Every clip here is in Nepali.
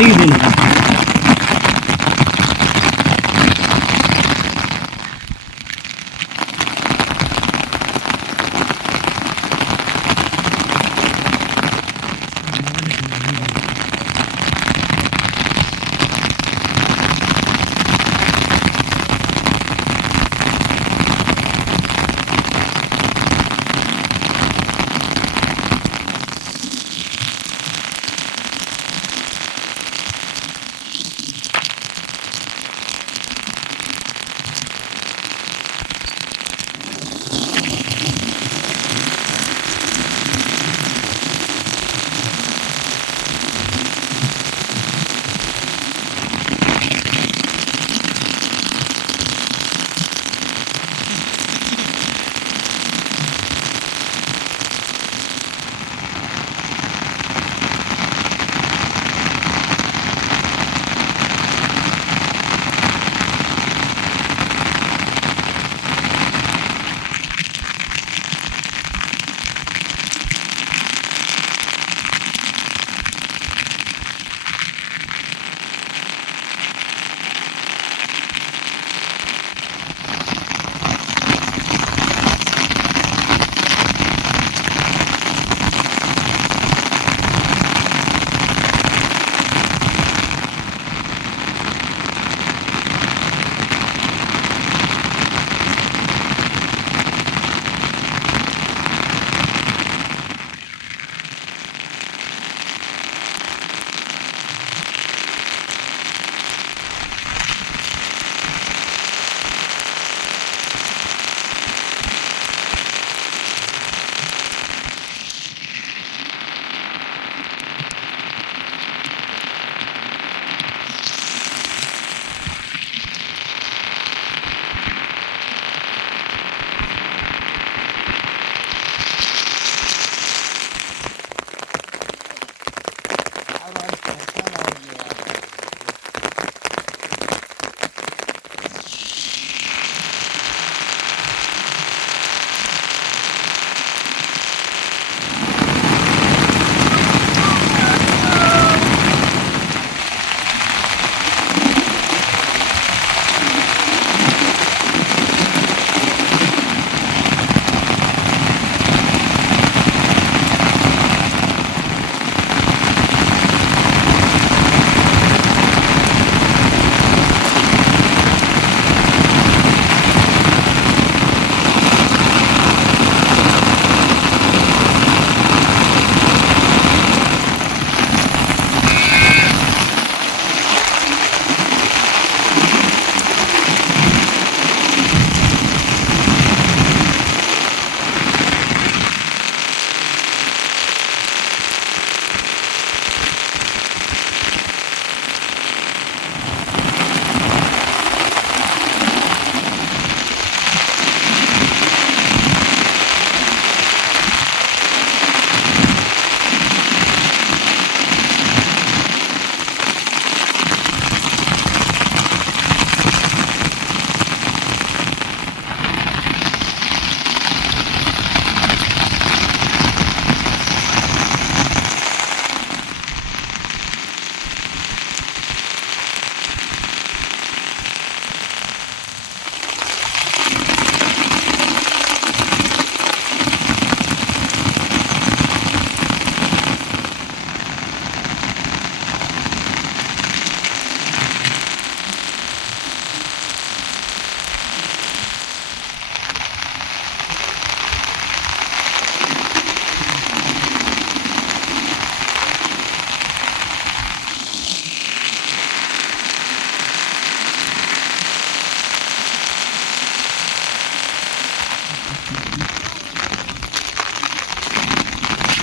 थियो कि दिन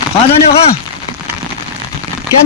कहाँ जाने हो कहाँ क्या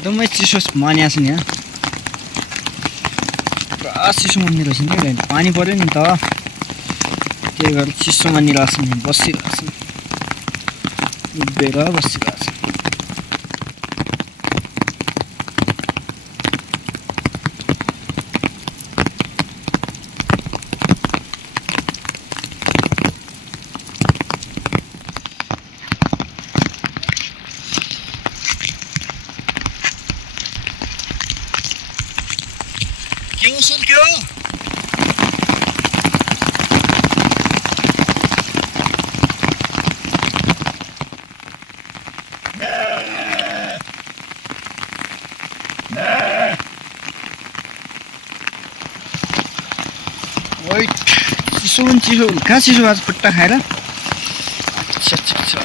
एकदमै चिसो मानिया छ नि यहाँ पुरा चिसो मान्ने रहेछ नि अहिले पानी पर्यो नि त त्यही भएर चिसो मानिरहेको छ नि बसिरहेको छ उभिएर बसिरहेको छ क्यों सर क्यों वेट चिसो पनि चिसो कहाँ चिसो आज खुट्टा खाएर अच्छा अच्छा अच्छा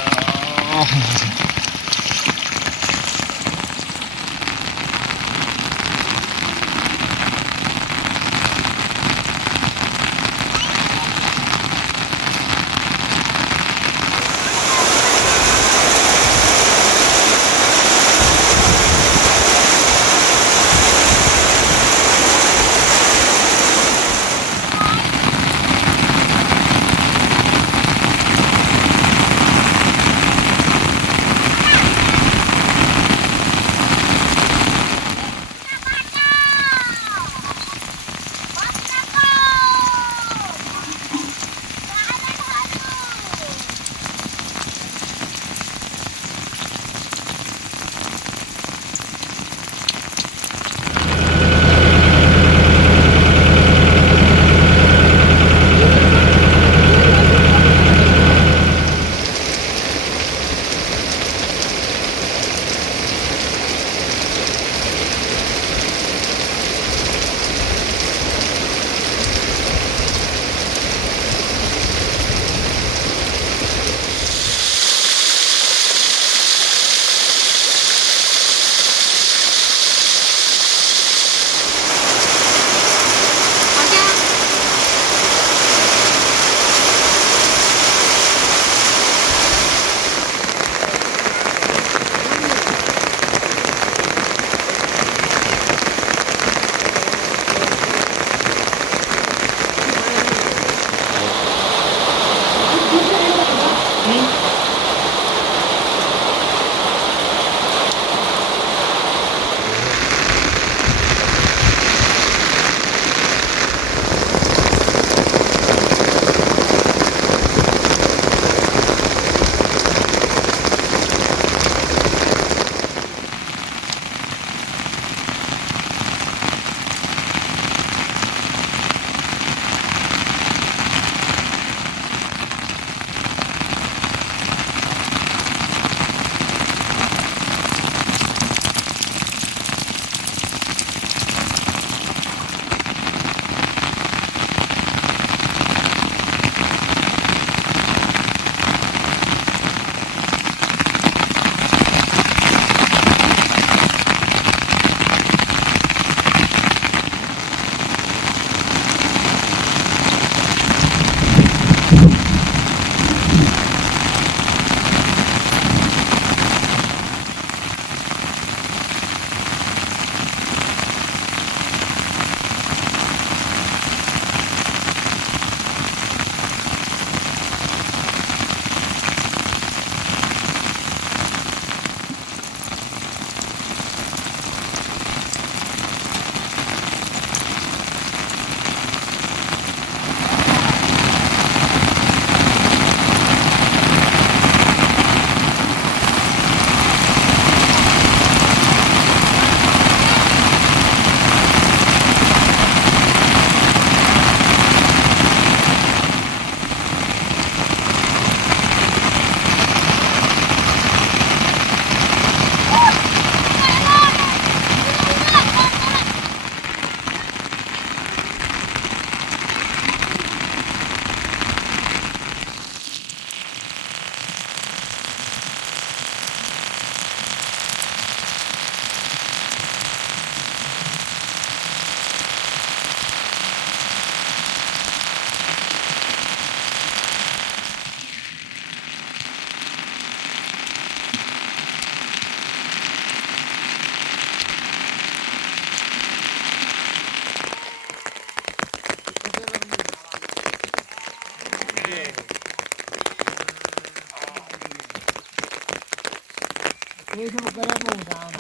सब गरेको हुन्छ आउन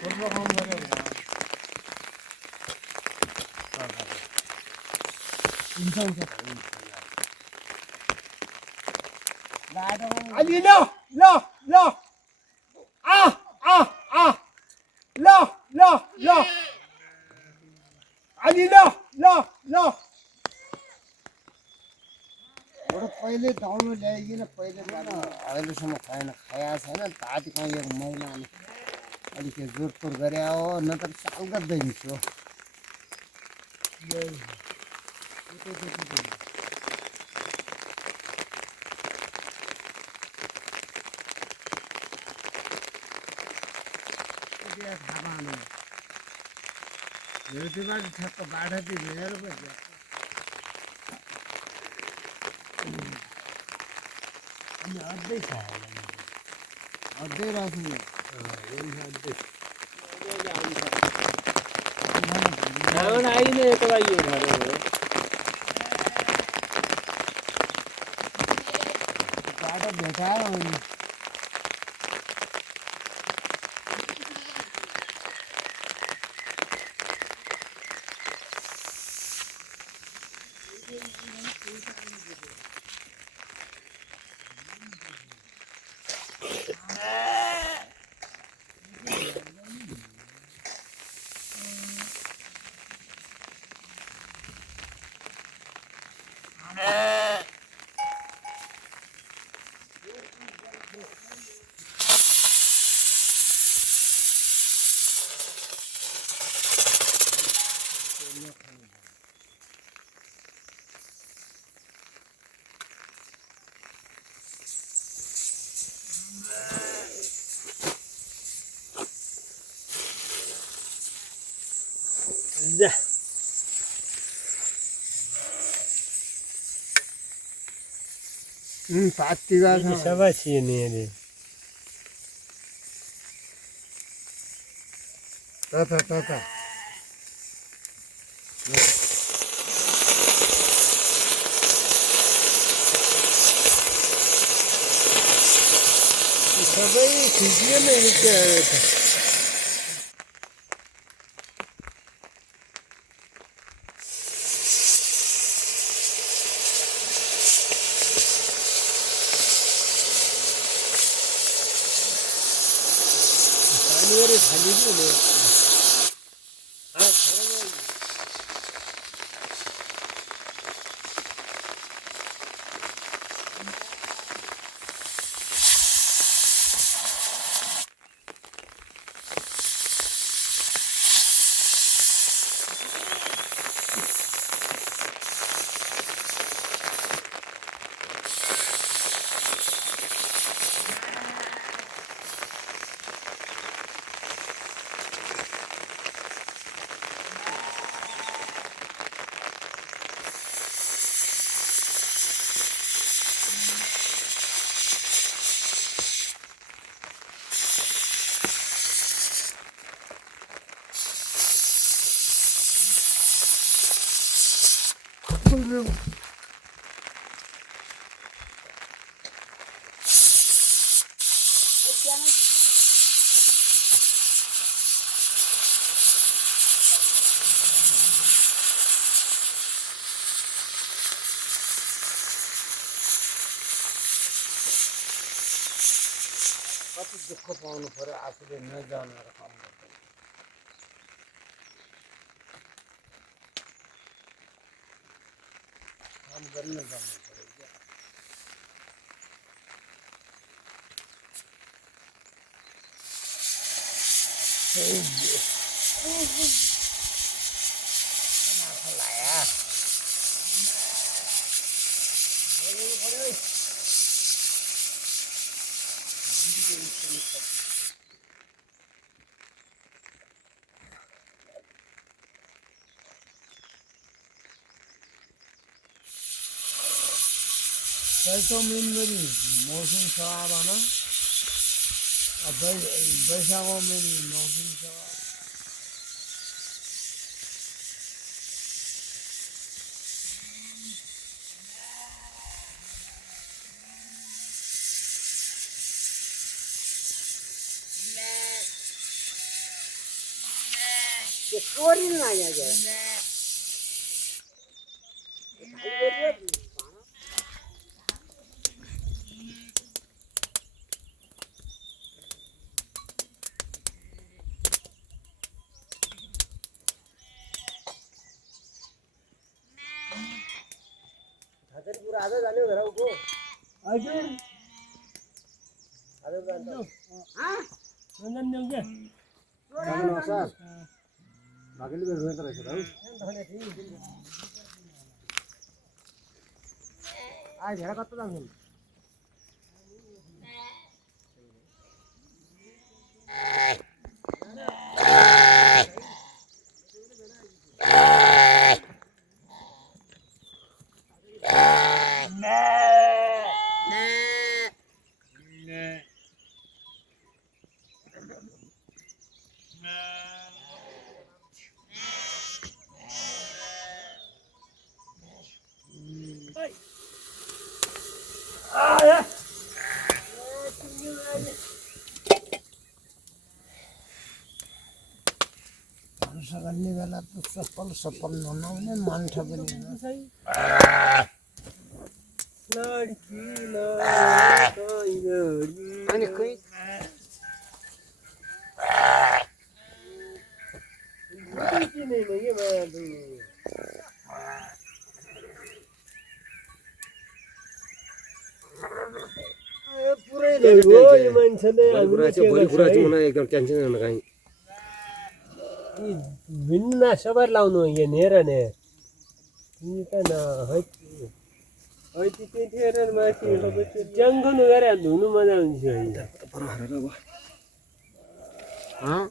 पूर्व काम गरेको हुन्छ अलि ल ल ल आ आ आ ल ल ल अलि ल ल ल पहिले दाउनु ल्याइकन पहिले अहिलेसम्म खाएन खाएको छैन तातीको एक महिना अलिक जोडतोड गरे हो नत्र साल गर्दैन थियो हेर्दैबाट ठ्याक्क बाटा चाहिँ भेर बस्यो अनि अझै छ अझै रहेछ आइने यता लागि बाटो भेटायो अनि जा पातिगा सबै छिने अरे त सबै खिच्ने नै निक्के पानीहरु खाली पनि कति दुःख पाउनु पर्यो आफूले नजानेर काम गर्दा काम गर्न जान्नु पर्यो क्या चैतो मेरी मौसम खराब है ना अब बैसाखों मेरी मौसम खराब चोरी ना या जरा पूरा आधा जाने घर को अजून आधा जाने हां नंदन देऊ के नंदन सर बागेली बेर होय करायचं राहू आज झडा कत्ता जाऊन सगळ्यांनी वेळा तो सफल नवने माणसा बनी आणि काही भिन्न सबर लावून ये नेराने काय ना होय तिथे नेरान माशी जंगल वगैरे धुनु मजा आउँछ हां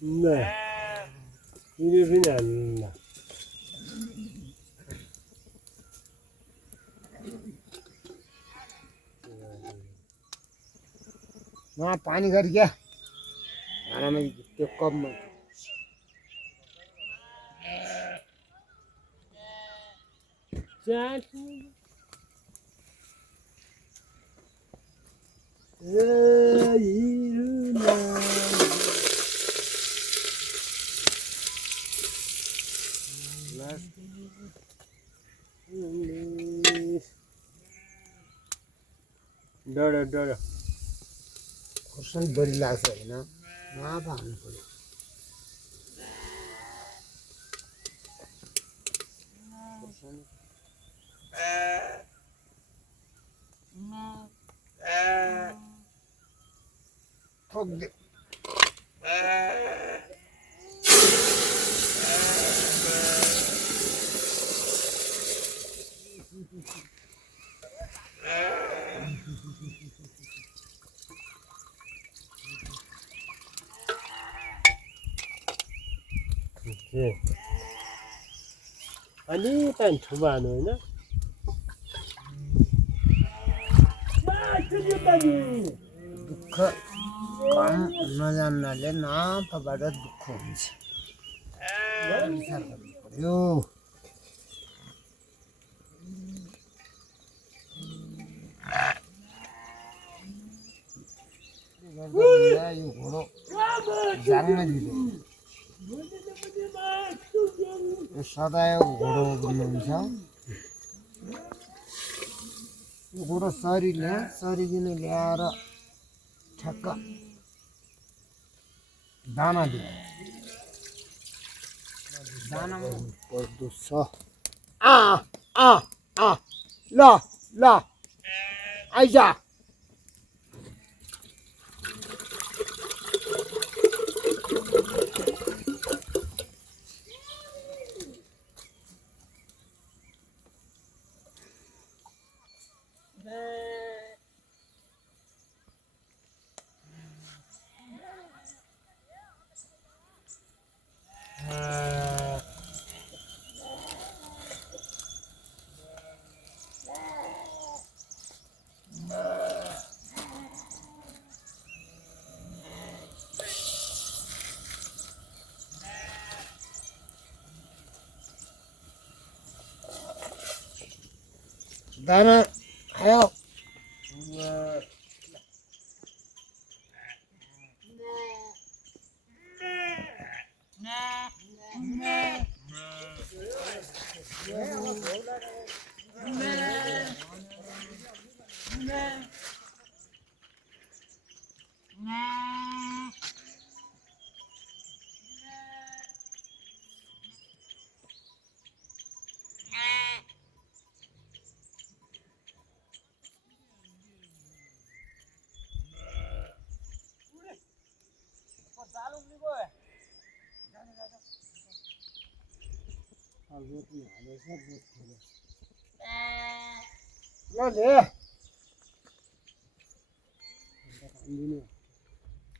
नाही इले पनि हाल्नु वहाँ पानी कर क्या आराम में तो कब में डर डर खुर्सन बढी लाग्छ होइन मापा हाल्नु पर्यो ठोक दे अनि tan ठुबानो हैन दुःख कम नजान्नाले नाफाबाट दुःख हुन्छ विचार गर्नु पर्यो यो घोडो जान्न दिँदैन सदाय घोडो भन्नुहुन्छ घोडो सरीले ल्याएर ठ्याक्क दाना दियो दाना पर्दो छ ल ल आइजा दाना खायो रोटी हालेछ ल ले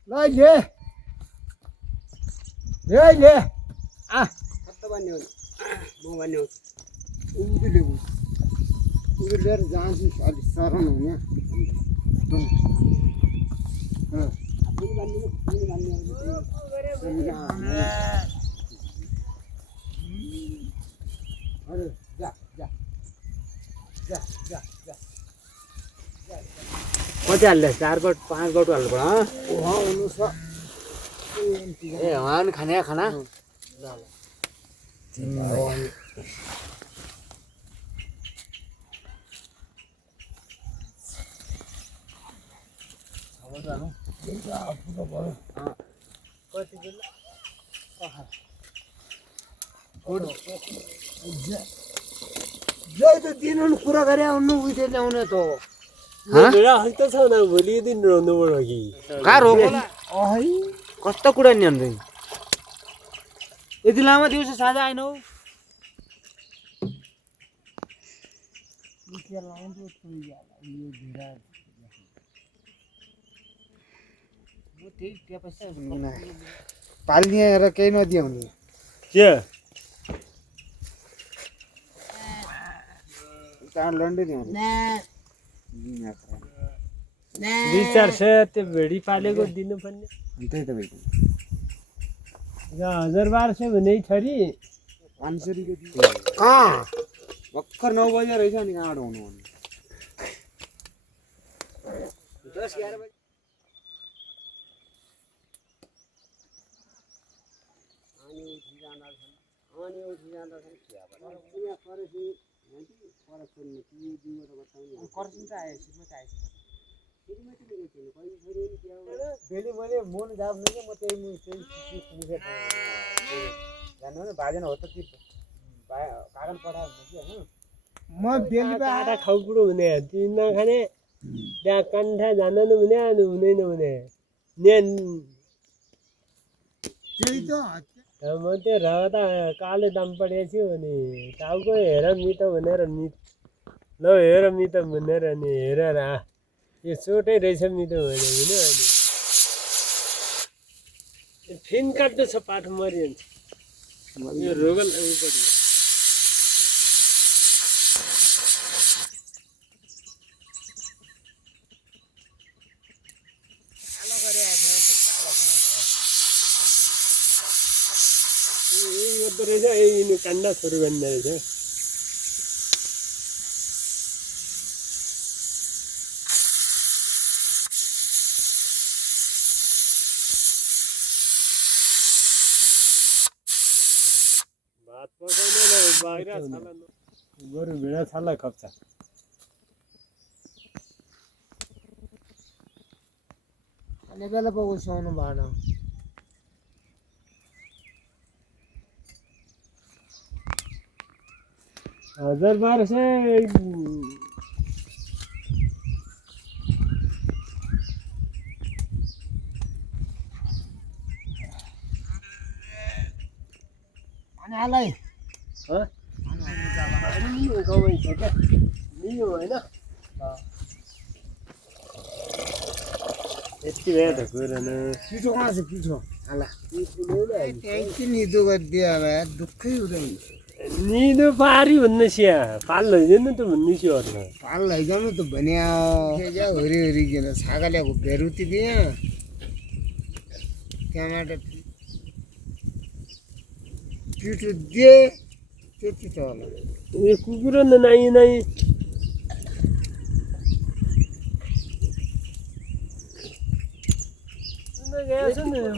ल ले ले ले आ कता भन्ने हो म भन्ने हो उम्रिले लिएर जान्छु अलि शरण हुने कति हाल्दै 4 बट 5 बट हाल्नु पर्यो ए वहाँ नि खाने खाना जय त दिनु कुरा गरे आउनु उठे ल्याउने त भोलि दिन रहनु पर्यो कि कहाँ रोको कस्तो कुरा नि अन्त यति लामो दिउँसो साझा आएन हौ पाल्ने र केही नदिउने के लन्डे दुई चार सय त्यो भेडी पालेको दिनुपर्ने त्यही त भाइ 1000-1200 भने छोरी 500 रुपियाँ कहाँ भर्खर 9 बजे रहेछ नि कहाँबाट हुनु 10-11 बजे अनि उठी जाँदा छन् क्या यहाँ करेसी परसुन कि दिएर बताउने करसिन त आयो सिटमा त आएछ सिटमा त लिएको थिएन कहिले छोरी नि क्या बेली मैले मन जाप्नु के म त्यही मुखे जान्नु न भाजन हो त कि कारण पठायो कि हैन म बेली आटा खाउकुरो हुने तिन नखाने त्यहाँ कन्ठा जान नहुने अनि हुँदैन हुने त्यही त म त्यो रगता काले दाम परेको थियो नि टाउको हेर मिठो भनेर ल हेर मिठो भनेर नि हेरेर यो चोटै रहेछ मिठो भने अनि फिन काट्नु छ पाठ मरिन्छ यो रोगल पर्यो रहेछ यिनी काण्डा सुरु गर्ने रहेछ भात पकाउने बाहिर छाला गोरु भेडा छाला खप्छ अनि बेला पो उसाउनु भएन 1000-1200 अनि आलाई गाउँमै छ क्या नियो होइन यति भयो त कुरा न पिठो कहाँ छ पिठो आला त्यही निदो गरिदियो अब दुःखै हुँदैन निदो पारी भन्नु सिया पाल लैजानु त भन्नु थियो अरू पाल लैजानु त भने हरि हरिकन छागाल्याएको भेरुती दिएँ त्यहाँबाट पिठो दिए त्यति त होला ए कुकुरो न नाइ नाइ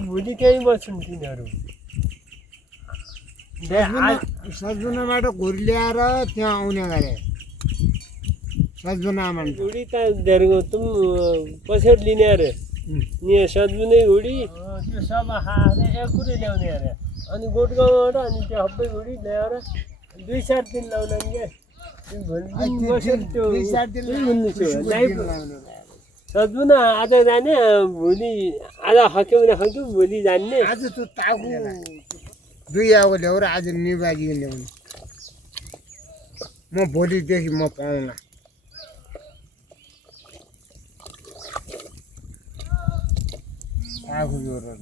भोलि कहीँ बस्छन् तिनीहरू सजनाबाट घुरी ल्याएर त्यहाँ आउने गरे सजनामा घुडी त धेरको तुम पछाडि लिने अरे नि सजनै घुडी त्यो सब हाले एकुरै ल्याउने अरे अनि गोठगाउँबाट अनि त्यो सबै घुडी ल्याएर 2-4 दिन लाउला नि क्या सजमुना आज जाने भोलि आज हक्यो भने हक्यो भोलि जाने आज त तागु दुई आगो ल्याऊ र आज निबाजी ल्याउनु म भोलिदेखि म पाउला आगो जोरो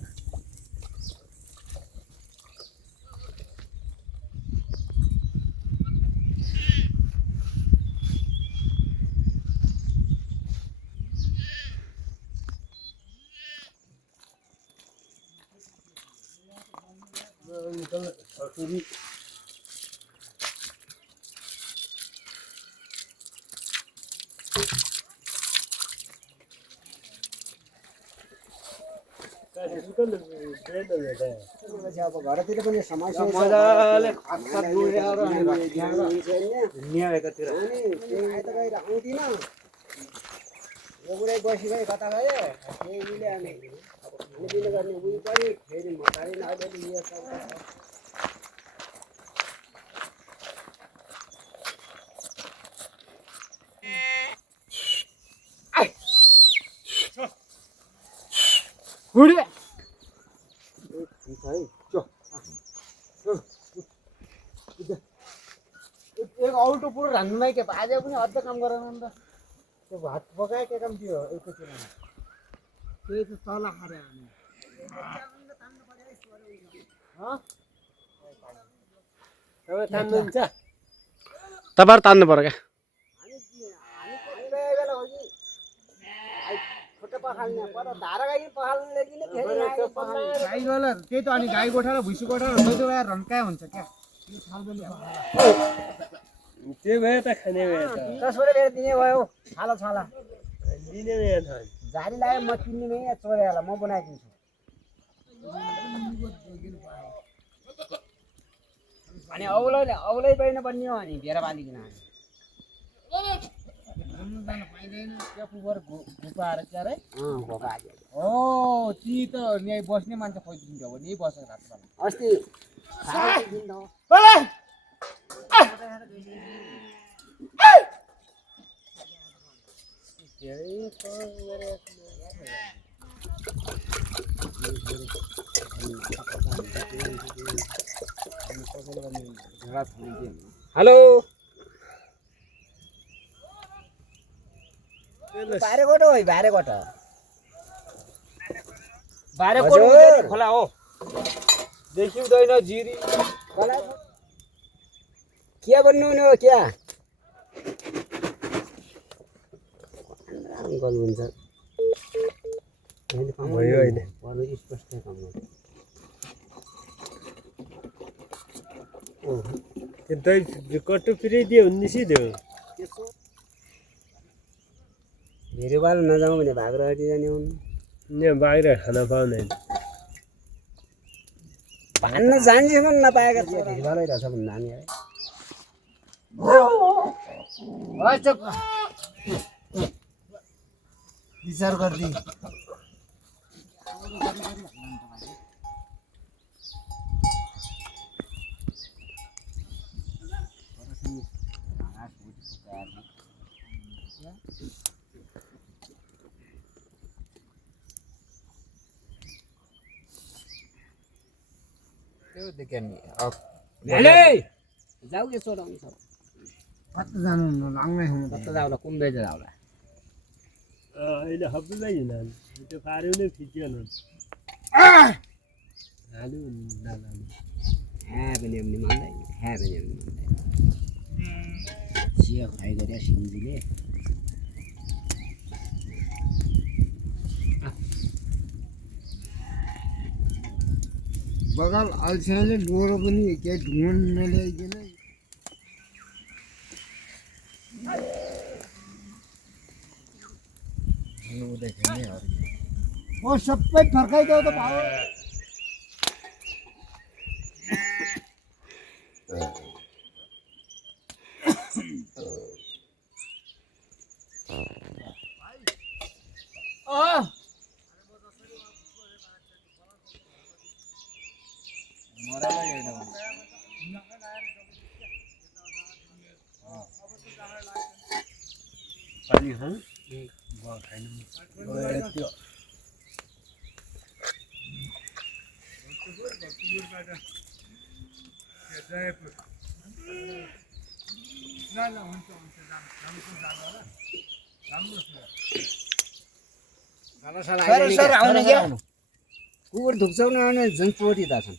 घरतिर पनि समस्या मजाले खतखत गुडेर न्याएकोतिर अनि आइतबार आउँदिन एउटै बसिँदै कता गयो त्यहीले अनि अब खानपिन गर्ने उयो पनि फेरि मतारी नअलिअलि यो सब गुडे एक औल्टो पुरो रान्नुमै के आज पनि अझ काम गरेन नि त त्यो भात पकाए के काम थियो एकैछिन त्यही त तल खारे हामी तान्नुहुन्छ तपाईहरु तान्नु पर्यो क्या त्यही त अनि गाई गोठा र भुइँसी गोठा रन्काइ हुन्छ क्या त्यो भयो त खाने भयो त फेरि दिने भयो छाला छाला दिने भयो त झारी लाग्यो म किन्ने नै चोरेला म बनाइदिन्छु अनि औलै पाइन पनि हो अनि भेर बाँधिकन पाइँदैन त्यो पुगर घुपाएर क्या रे हो ती त यहाँ बस्ने मान्छे खोजिदिन्छ हो नि बसेको रात अस्ति हेलो बारेकोट हो बारेकोट खोला हो देखिँदैन जिरी के भन्नु नि हो क्या अङ्कल हुन्छ भयो अहिले स्पष्ट काम त्यो दही कट्टु फिराइदियो भने निस्किदियो धेरै बाल नजाउँ भने भाग्रो हटी जाने हुन् यहाँ बाहिर खान पाउँदैन भान्न जान्छ पनि नपाएका धेरै बालै रहेछ भने नानी विचार गर्दै जाऊ के सोडाउनु छ कता जानु लाङ्नै हुनु कता जाउला कुम्दै जाउला अहिले हब्बुलाई हिँड्नु त्यो पार्यो नै फिच्यो न हाल्यो नलानु ह्या पनि एमनी मान्दैन ह्या पनि एमनी मान्दैन चिया फ्राई गरे सिन्जीले बगाल अल्छाले डोरो पनि के ढुङ्गन नल्याइकन ओ सबै फर्काइदेऊ त भाउ पानी खानु खानु सर आउने क्या कुकुर धुक्चाउने आउने झन् चोटी त छन्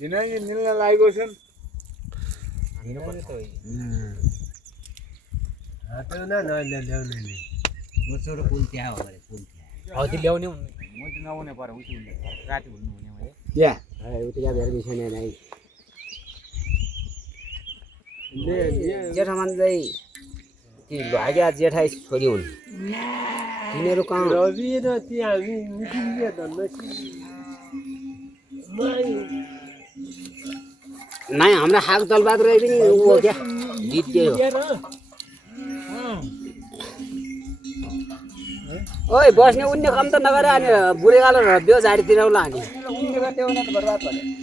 दिनाइ मिल्न लागेको छन् मोचोरो पुल त्यहाँ हो भने पुल हौ त्यो ल्याउने म त नआउने पर उति राति हुनु हुने मैले त्यहाँ उतिका भेर बिछाउने नै जेठामान चाहिँ ती भाग्या जेठाइ छोरी हुन् तिनीहरू कहाँ रवि र ती हामी निस्किन्छ धन्न नाइ हाम्रो हाक दलबहादुर पनि ऊ हो क्या जित्यो ओइ बस्ने उन्ने काम त नगरे अनि बुढेकालो बिउ झाडीतिर होला अनि उन्ने गर्थ्यो भने त बर्बाद भयो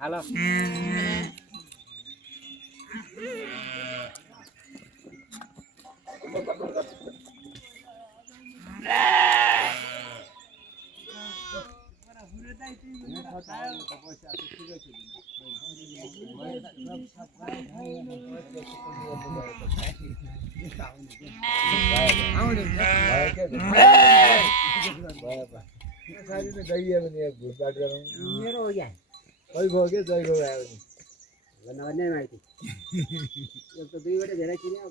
हालो मेरो हो क्या नगर्ने माइती एक त दुईवटा धेरै किन्यो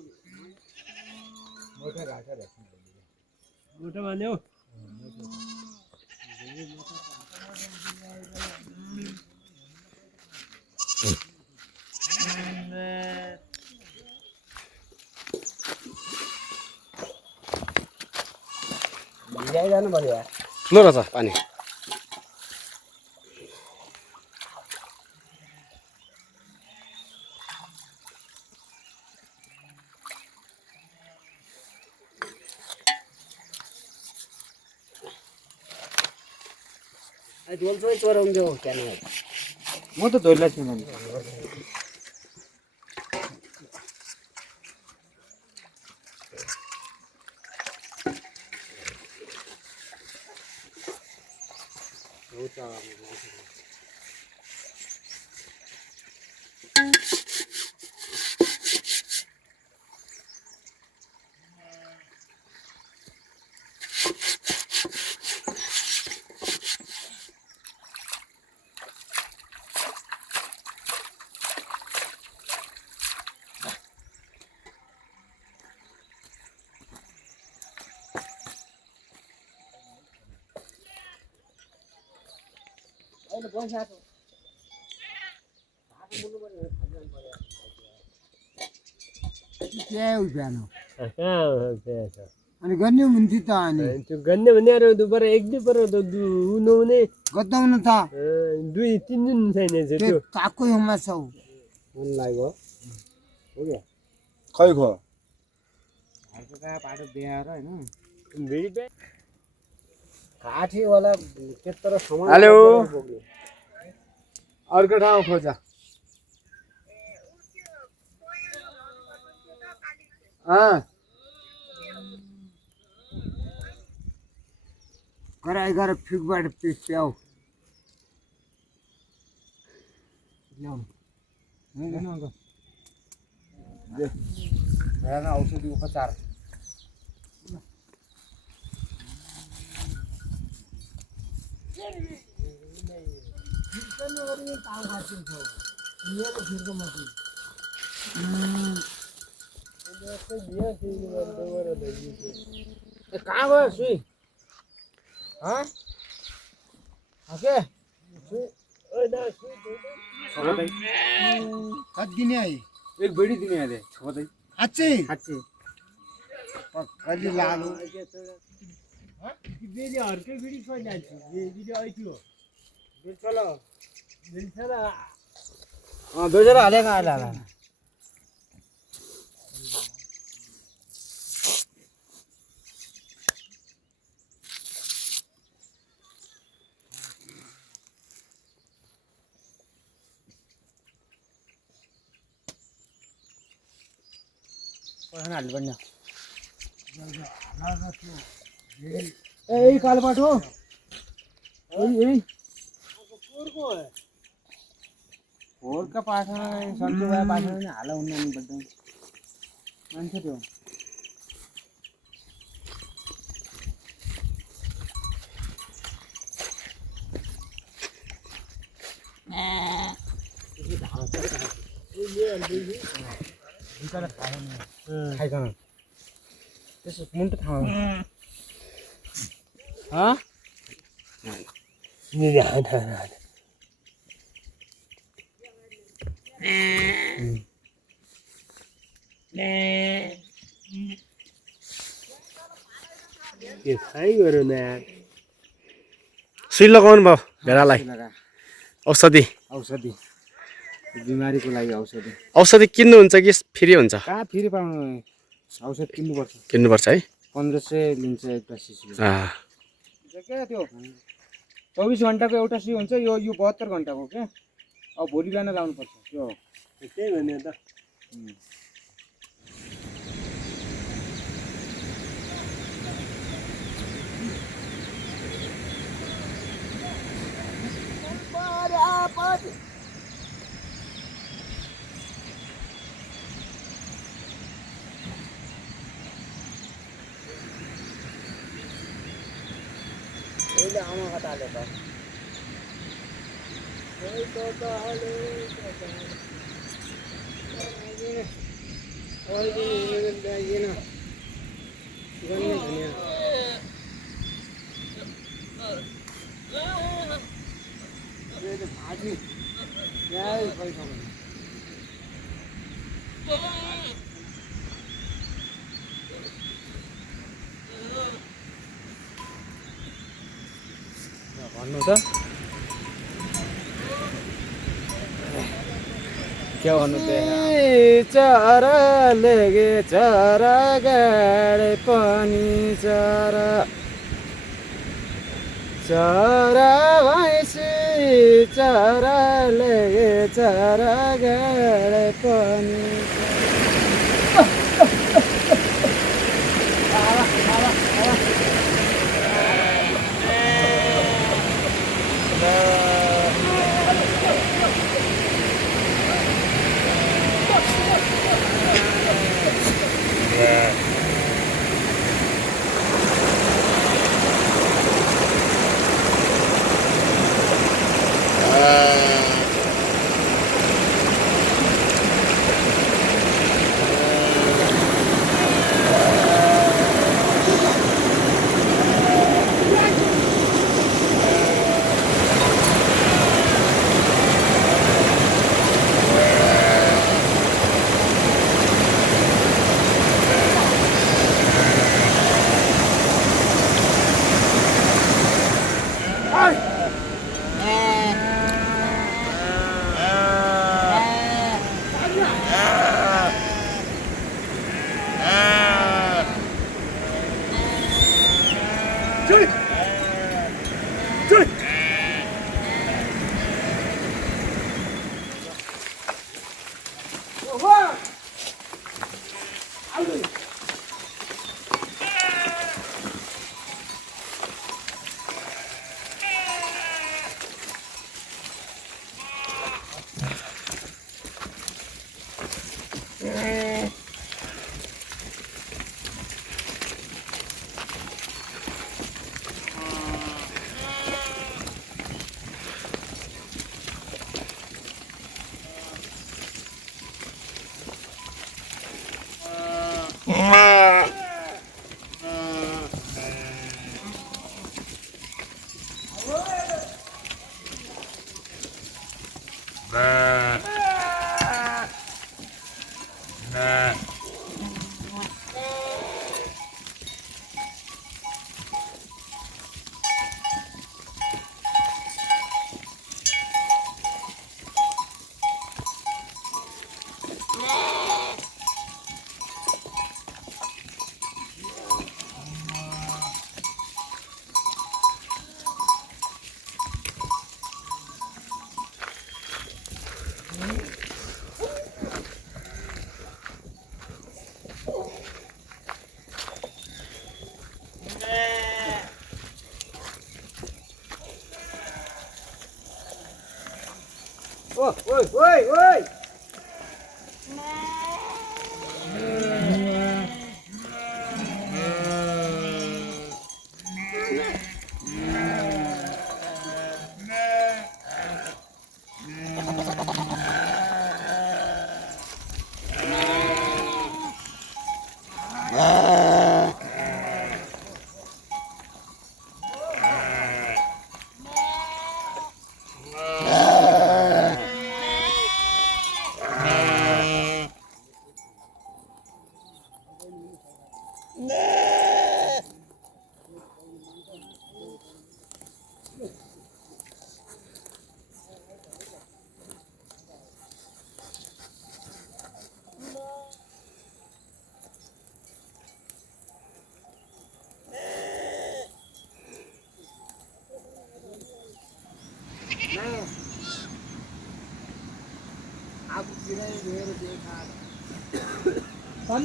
मोटो भन्यो जानु पर्यो यार ल र त पानी झोलसोइ चोराउँदै हो क्या म त धोइला छु अनि गर्ने हुन्थ्यो त अनि त्यो गन्ने भने पर एक दुई पर उनाउने गताउन त दुई तिन दिन छैन त्यो काको हुमा छौ मन लाग्यो हो क्या खै खो घरको कहाँ पाटो बिहाएर होइन भिडी काठी वाला त्यत्रो समय हेलो। बोक्ने अर्को ठाउँ खोजा गराइ गर फिकबाट प्याउ भएन औषधि उपचार कहाँ गयो सुई कति दिने है एक बेडी दिने अहिले छोदै अच्छे साँच्ची कहिले लालो बेली हर्कै बिडी कहिले आइछ बिडी आइथ्यो चलो बिल्छ र बेचेर हालेको आला पैसा हाल्नुपर्ने ए कालबाट हो होरका पाठा सन्चो भए पाठा नि हाला हुन्न नि बड्दै मान्छे त्यो खाइकन त्यसो मुन्टो थाहा खाइ गरौँ न यार सुई लगाउनु भयो भेडालाई औषधि औषधि बिमारीको लागि औषधि औषधि किन्नुहुन्छ कि फ्री हुन्छ कहाँ फेरि पाउनु औषध किन्नुपर्छ किन्नुपर्छ है 1500 लिन्छ एउटा सिसी अँ, क्या त्यो 24 घन्टाको एउटा सिसी हुन्छ यो 72 घन्टाको क्या अब भोलि बिहान लाउनुपर्छ त्यो त्यही भने त अहिले आमा कता हाले त भन्नु त के भन्नु त चरा लेगे चरा गाडे पनि चरा चरा भैँसी चरा लेगे चरा गाडे पनि ओइ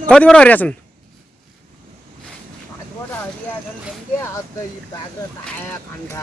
कतिवटा हरिया छन्? 5 वटा हरिया छन् भने आज त यी बाघ आया खान्छ